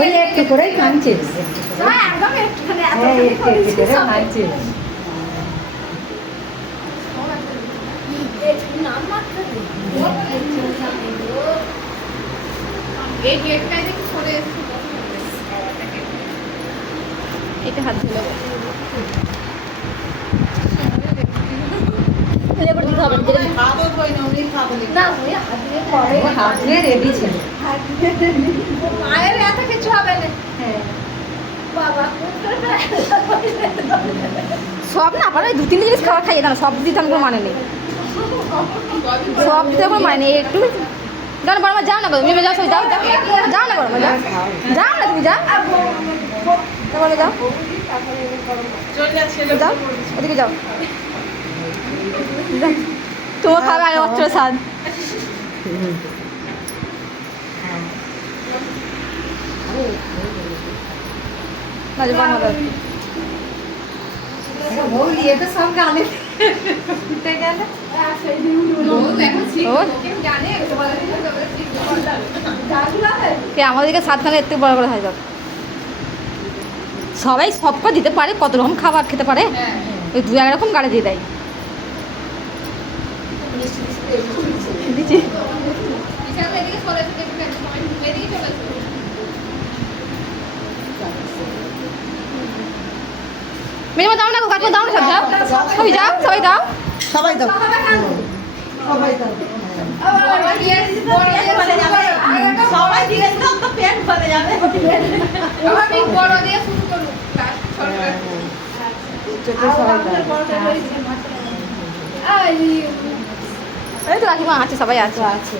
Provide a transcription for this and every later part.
ওই একটু করেই কাঁদছে, কাঁদছে। এটা হাত ধুলো হাত দিয়ে রেডি ছিল। মায়ের এত কিছু হবে না। সব না পারে, দু তিনটে জিনিস খাবার খাইয়ে দাও, সব দিতে আমার কোনো মানে নেই, সব দিতে আমার মানে নেই। একটু যাও না বড়মা, যাও না তুমি যাও, যাও যাও যাও না বড়মা, যাও যাও না তুমি, যাও তারপরে যাও যাও, ওদিকে যাও, তোমার খাবে আগে অচ্ছর স্বাদ। সব গালে আমাদেরকে সাতখানে এর থেকে বড় করে হয়, সবাই সবটা দিতে পারে, কত রকম খাবার খেতে পারে, ওই দু এক রকম গাড়ি দিয়ে দেয়। দিচ্ছি মেয়েমা দাও না, কাকু দাও না, সব যাও, সবাই যাও, সবাই দাও, সবাই দাও, সবাই দাও। সবাই দিয়ে দাও তো পেট ভরে যাবে। এই তো কাকিমা আছে, সবাই আছে, আছে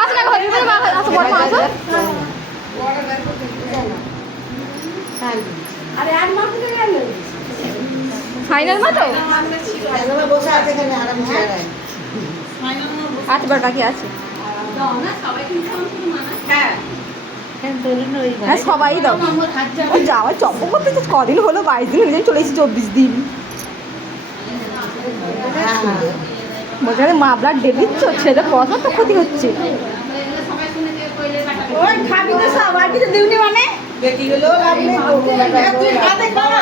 আসো না ঘরে, আসো বড় মা, আসো। ফাইনাল মা তো বসে আছে এখানে আরামসে। আছে বড় কাকি আছে, হ্যাঁ সবাই দাও। যাওয়ার চপ্প করতে কদিন হলো, 22 দিন হয়ে চলে এসেছি, 24 দিন। বলছে মা ব্লাড ডে দিচ্ছ, ছেলেদের পড়াশোনার তো ক্ষতি হচ্ছে। খাবি তো সবাই কিছু দিবনি মানে বেটি হলো তুই হাতে খাওয়া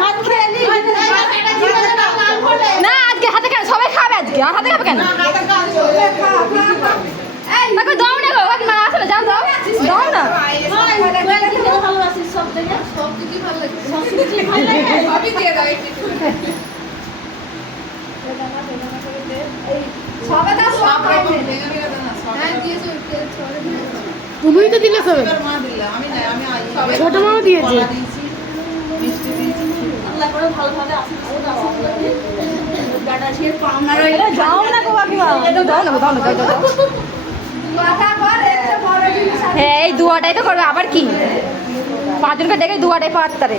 ভাত খেয়ে নি না আজকে হাতে কেন, সবাই খাবে আজকে, আর হাতে খাবে কেন? তাকে দাও না গো, মা আসো না, যাও দাও দাও না। ভালোবাসিস সব থেকে, সব কিছু ভালো লাগে, সব কিছু ভালো লাগে, সবই দিয়ে দাও একটু। সবাই দাও, সব খাবে। তুমিই তো দিলে সবে, ছোট মাও দিয়েছে। যাও না গো কাকিমা, দাও না গো, দাও না, দাও দাও। হ্যাঁ এই দুয়াটাই তো করবে, আবার কি 5 জনকে ডেকে দুয়াটাই পারতারে।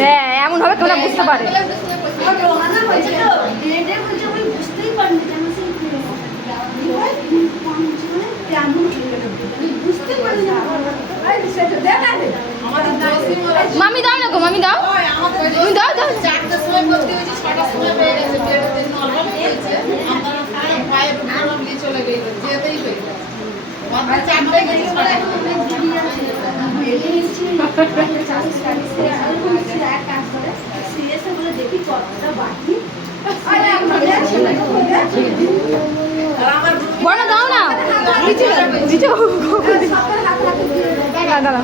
হ্যাঁ এমন হবে কেউ না বুঝতে পারে। মামি দাও না গো, মামি দাও, তুমি দাও দাও। বড় দাও না, দাঁড়া।